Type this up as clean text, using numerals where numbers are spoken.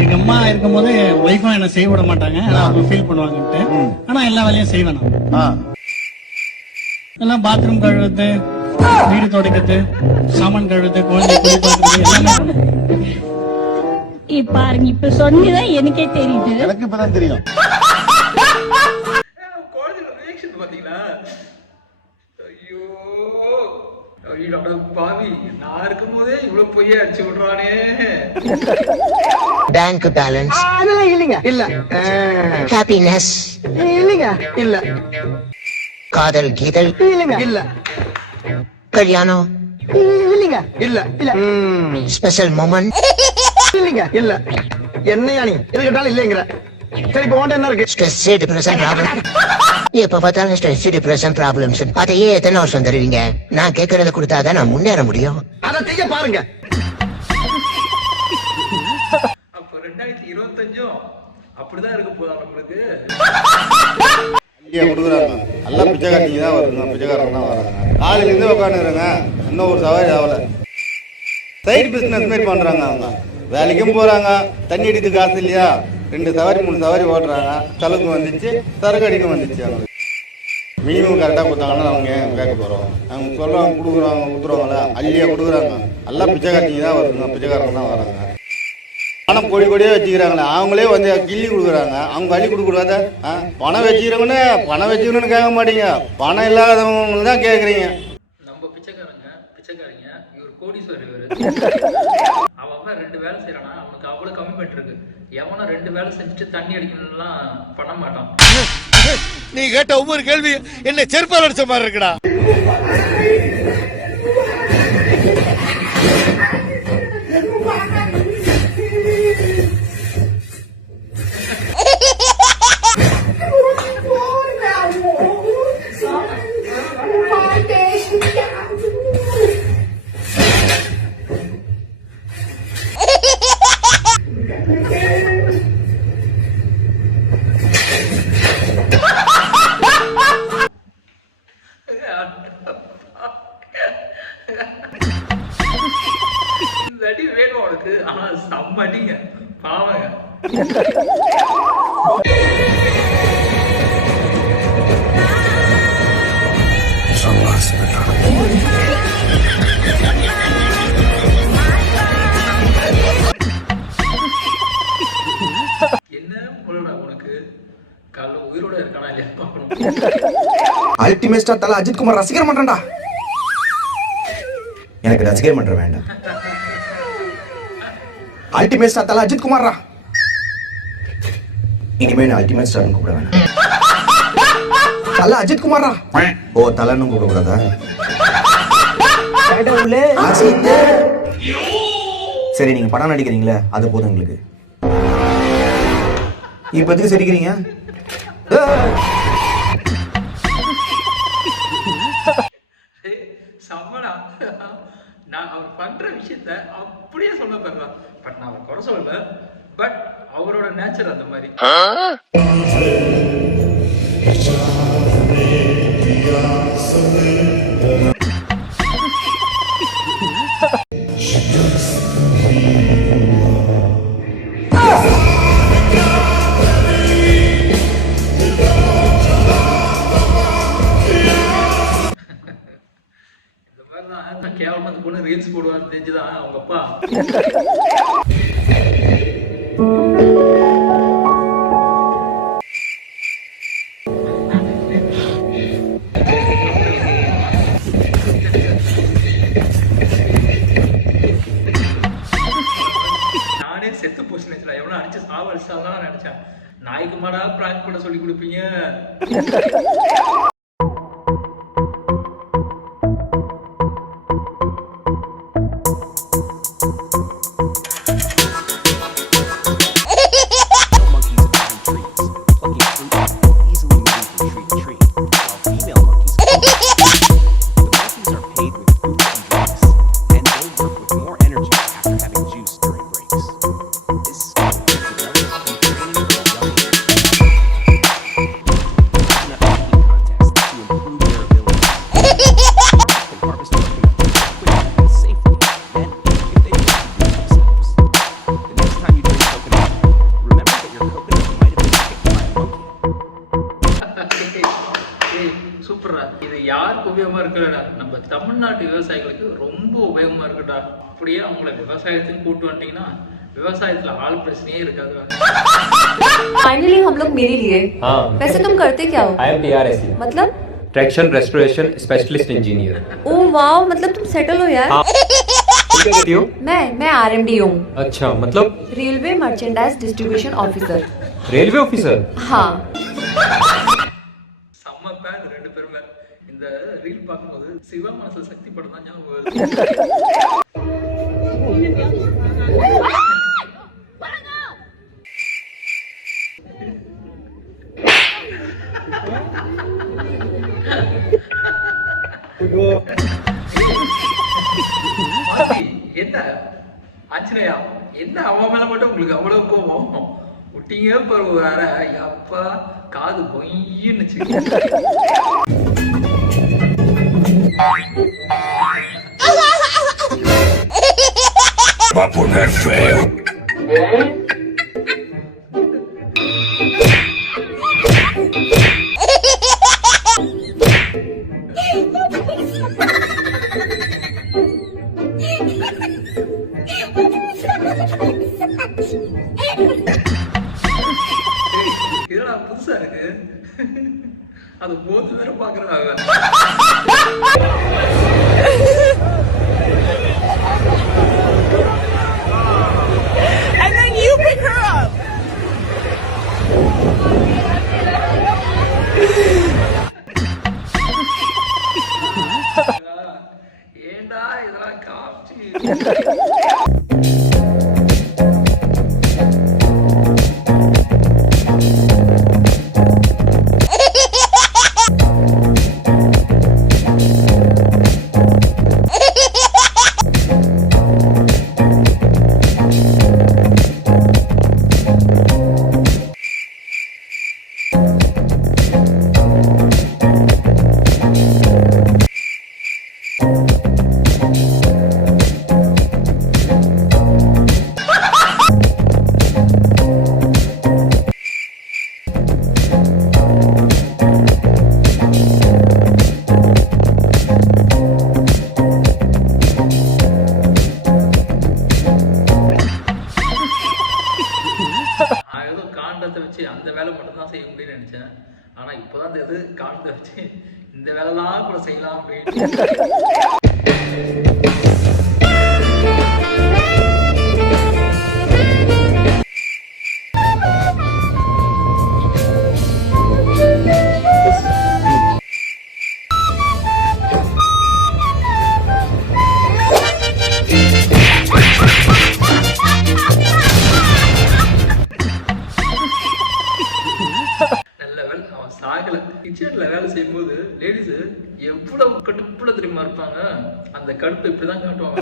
எங்க அம்மா இருக்கும்போது ஒய்ஃபும் என்ன செய்ய விட மாட்டாங்க, அவங்க ஃபீல் பண்ணுவாங்கன்ட்டு. ஆனா எல்லா வேலையும் செய்வேன் நான். எல்லாம் பாத்ரூம் கழுவுறது, வீடு துடைக்கிறது, சாமான் கழுவுறது, குழந்தை குளிப்பாட்டுறது எல்லாமே பண்ணுவேன். பாருங்க, இப்ப சொன்னதான் எனக்கே தெரியுது. எனக்கு இப்பதான் தெரியும். பாத்தீங்களா? ஐயோ பாவி, நான் இருக்கும் போதே இவ்வளவு பொய்ய அடிச்சு விடுறானே. பேங்க் பேலன்ஸ் அதெல்லாம் இல்லைங்க. இல்ல. ஹாப்பினஸ் இல்லைங்க. இல்ல. காதல் கீதல் இல்லைங்க. இல்ல. கல்யாணம் இல்லைங்க. இல்ல. இல்ல. ஸ்பெஷல் மொமெண்ட் இல்லைங்க. இல்ல. என்னையா நீ எது கேட்டாலும் இல்லைங்கிற? சரி, இப்போ உன்கிட்ட என்ன இருக்கு? Stress depression problem. எப்ப பார்த்தாலும் ஸ்ட்ரெஸ் டிப்ரெஷன் ப்ராப்ளம்ஸ். அதையே எத்தனை வருஷம் தருவீங்க? நான் கேட்கறத கொடுத்தாதான் நான் முன்னேற முடியும். அதை செய்ய பாருங்க. அப்ப 2025 அப்படிதான் இருக்க போதா நம்மளுக்கு? இங்கே கொடுக்குறாங்க. எல்லாம் பிச்சைக்காரங்க தான் வருங்க, பிச்சைக்காரங்க தான் வராங்க. காலையிலேருந்து உட்காந்துருங்க, இன்னும் ஒரு சவாரி ஆகல. சைடு பிஸ்னஸ் மாதிரி பண்ணுறாங்க. அவங்க வேலைக்கும் போகிறாங்க, தண்ணி அடித்து காசு இல்லையா, 2 சவாரி 3 சவாரி ஓட்டுறாங்க. செலவுக்கு வந்துச்சு, சரக்கு அடிக்கும் வந்துச்சு. அவங்க மினிமம் கரெக்டாக கொடுத்தாங்கன்னா அவங்க கேட்க போகிறோம். அவங்க சொல்லுவாங்க, கொடுக்குறாங்க, ஊற்றுருவாங்களா, அள்ளியாக கொடுக்குறாங்க. எல்லாம் பிச்சைக்காரங்க தான் வருங்க, பிச்சைக்காரங்க தான் வராங்க. பணம் கொடி கொடியே வச்சுக்கிறாங்களே, அவங்களே வந்து கிள்ளி கொடுக்குறாங்க. அவங்க அள்ளி கொடுக்கூடாத? பணம் வச்சுக்கிறவங்கன்னு பணம் வச்சுக்கணும்னு கேட்க மாட்டீங்க, பணம் இல்லாதவங்க தான் கேட்குறீங்க. நம்ம பிச்சைக்காரங்க இவர் கோடீஸ்வரர். அவன் 2 வேலை செய்யறானா, அவனுக்கு அவ்வளவு கமிட்மெண்ட் இருக்கு. எவனும் 2 வேலை செஞ்சுட்டு தண்ணி அடிக்கணும்லாம் பண்ண மாட்டான். நீ கேட்ட ஒவ்வொரு கேள்வி என்ன செருப்பால் அடிச்ச மாதிரி இருக்குடா. அடி வேணும் அவனுக்கு, ஆனா செம்ம அடிங்க, பாவங்க. என்ன பொருளா உனக்கு? காலைல உயிரோட இருக்கானா இல்லையா பாக்கணும். அல்டிமேட்டா தல அஜித் குமார் ரசிகர் மன்றம்டா. எனக்கு ரசிகர் மன்றம் வேண்டாம். Ultimate star Thala Ajith குமார்ரா. இனிமே நான் அல்டிமேட் ஸ்டார்னு கூப்பிட வேணாம், தல அஜித் குமார்ரா. ஓ, தலன்னு கூப்பிட கூடாதா? சரி, நீங்க படம் நடிக்கிறீங்களே அது போதும் உங்களுக்கு. இப்போதைக்கு சிரிக்கிறீங்க. சம்மனா, நான் அவர் பண்ற விஷயத்த அப்படியே சொன்ன பாருங்க. பட் நான் அவர் குறை சொல்லல, பட் அவரோட நேச்சர் அந்த மாதிரி. கேவலமா அந்த பொண்ணு ரீல்ஸ் போடுவான்னு தெரிஞ்சுதான் அவங்க அப்பா நானே செத்து போச்சு நினைச்சேன். எவ்வளவு அடிச்சு சாவடிச்சாதான் நினைச்சேன். நாய்க்கு மாடா பிராங்க் பண்ண சொல்லி கொடுப்பீங்க. யாருக்கு உபயோகமா இருக்குடா, நம்ம தமிழ்நாட்டு விவசாயிகளுக்கு ரொம்ப உபயோகமா இருக்குடா. அப்படியே அவங்கள விவசாயத்துக்கு கூட்டு வந்துட்டீங்கன்னா விவசாயத்துல ஆள் பிரச்சனையே இருக்காதுடா. फाइनली हम लोग मिल लिए। हाँ। वैसे तुम करते क्या हो? आई एम DRS मतलब? Traction restoration specialist engineer. Oh wow, मतलब तुम सेटल हो यार। क्या करती हो? मैं RMD हूँ, अच्छा मतलब railway merchandise distribution officer. Railway officer. हाँ। செம்ம பேர் ரெண்டு பேருமே. இந்த ரீல் பார்க்கும்போது சிவா மனசுல சக்தி படம் தான் ஞாபகம் வருது. என்ன ஆச்சரியா, என்ன அவன் மேல மட்டும் உங்களுக்கு அவ்வளவு கோவம்? விட்டீங்க பருவ வேற, அப்பா காது பொய்ன்னுச்சு. இதெல்லாம் புதுசா இருக்கு. அது போது வேற பாக்குறாங்க. ஏண்டா இதெல்லாம் காமிச்சு. நான் ஏதோ காண்டத்தை வச்சு அந்த வேலை மட்டும் தான் செய்ய முடியும்னு நினைச்சேன். ஆனா இப்பதான் எது காண்டத்தை வச்சு இந்த வேலைலாம் கூட செய்யலாம் அப்படின்னு. நல்ல வேலை அவன் சாகல. கிச்சன்ல வேலை செய்யும் போது லேடிஸ் எவ்வளவு கடுப்புல தெரியுமா இருப்பாங்க. அந்த கடுப்பு இப்படிதான் காட்டுவாங்க.